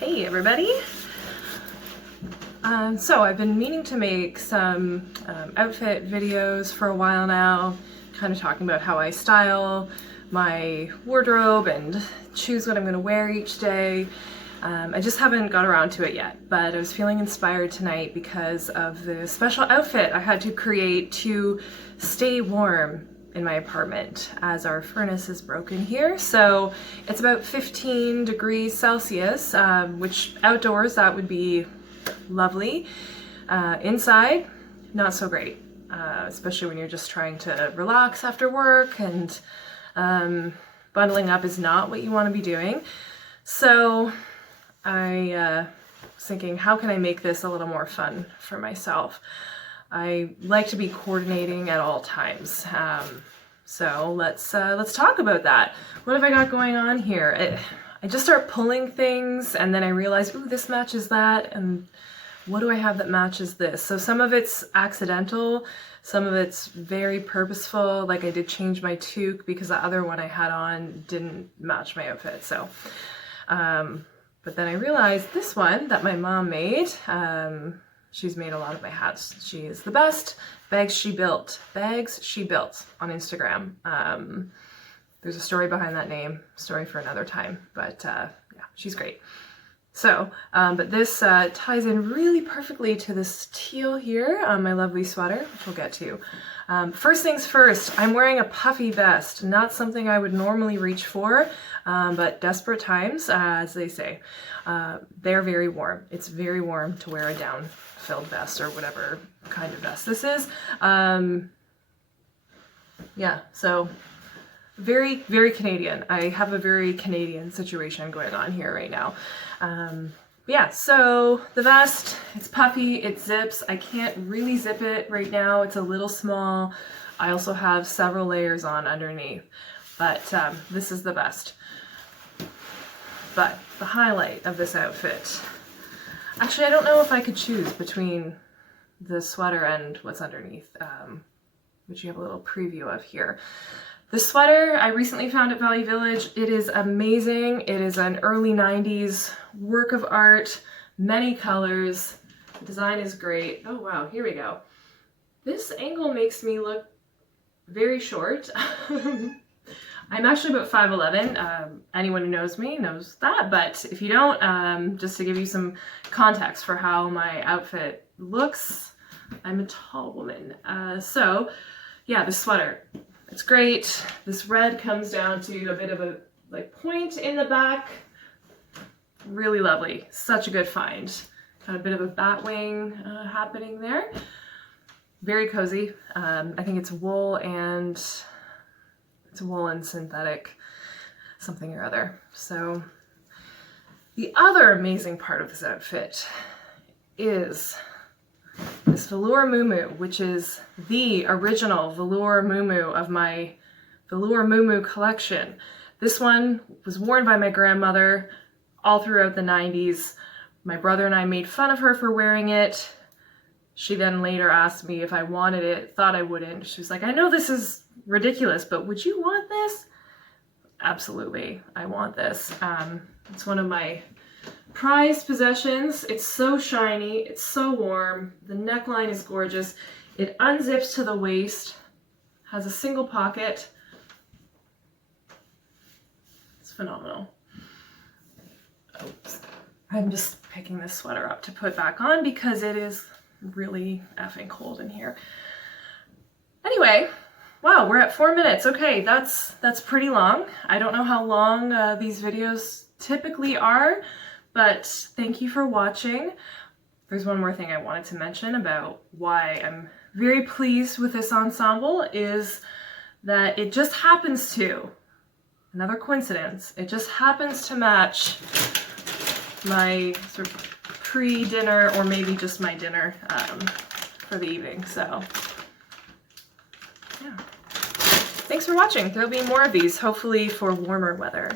Hey everybody! So I've been meaning to make some outfit videos for a while now, kind of talking about how I style my wardrobe and choose what I'm going to wear each day. I just haven't got around to it yet, but I was feeling inspired tonight because of the special outfit I had to create to stay warm in my apartment as our furnace is broken here. So it's about 15 degrees Celsius, which outdoors that would be lovely. Inside, not so great, especially when you're just trying to relax after work, and bundling up is not what you want to be doing. So I was thinking, how can I make this a little more fun for myself? I like to be coordinating at all times. So let's talk about that. What have I got going on here? I just start pulling things and then I realize, ooh, this matches that, and what do I have that matches this? So some of it's accidental, some of it's very purposeful, like I did change my toque because the other one I had on didn't match my outfit. So, but then I realized this one that my mom made, she's made a lot of my hats. She is the best. Bags she built on Instagram. There's a story behind that name, story for another time, but yeah, she's great. So, but this ties in really perfectly to this teal here on my lovely sweater, which we'll get to. First things first, I'm wearing a puffy vest, not something I would normally reach for, but desperate times, as they say. They're very warm. It's very warm to wear a down-filled vest or whatever kind of vest this is. Yeah, so very, very Canadian. I have a very Canadian situation going on here right now. Yeah, so the vest, it's puffy, it zips. I can't really zip it right now. It's a little small. I also have several layers on underneath, but this is the best. But the highlight of this outfit, actually, I don't know if I could choose between the sweater and what's underneath, which you have a little preview of here. The sweater I recently found at Value Village. It is amazing. It is an early 90s work of art, many colors. The design is great. Oh wow, here we go. This angle makes me look very short. I'm actually about 5'11". Anyone who knows me knows that, but if you don't, just to give you some context for how my outfit looks, I'm a tall woman. So yeah, the sweater. It's great. This red comes down to a bit of a point in the back. Really lovely. Such a good find. Got a bit of a bat wing happening there. Very cozy. I think it's wool and synthetic something or other. So the other amazing part of this outfit is this velour muumuu, which is the original velour muumuu of my velour muumuu collection. This one was worn by my grandmother all throughout the 90s. My brother and I made fun of her for wearing it. She then later asked me if I wanted it, thought I wouldn't. She was like, I know this is ridiculous, but would you want this? Absolutely, I want this. It's one of my prized possessions. It's so shiny, it's so warm, the neckline is gorgeous, it unzips to the waist, has a single pocket. It's phenomenal. Oops. I'm just picking this sweater up to put back on because it is really effing cold in here. Anyway, wow, we're at 4 minutes. Okay, that's pretty long. I don't know how long these videos typically are, but thank you for watching. There's one more thing I wanted to mention about why I'm very pleased with this ensemble is that it just happens to, another coincidence, it just happens to match my sort of pre-dinner or maybe just my dinner for the evening. So yeah. Thanks for watching. There'll be more of these, hopefully for warmer weather.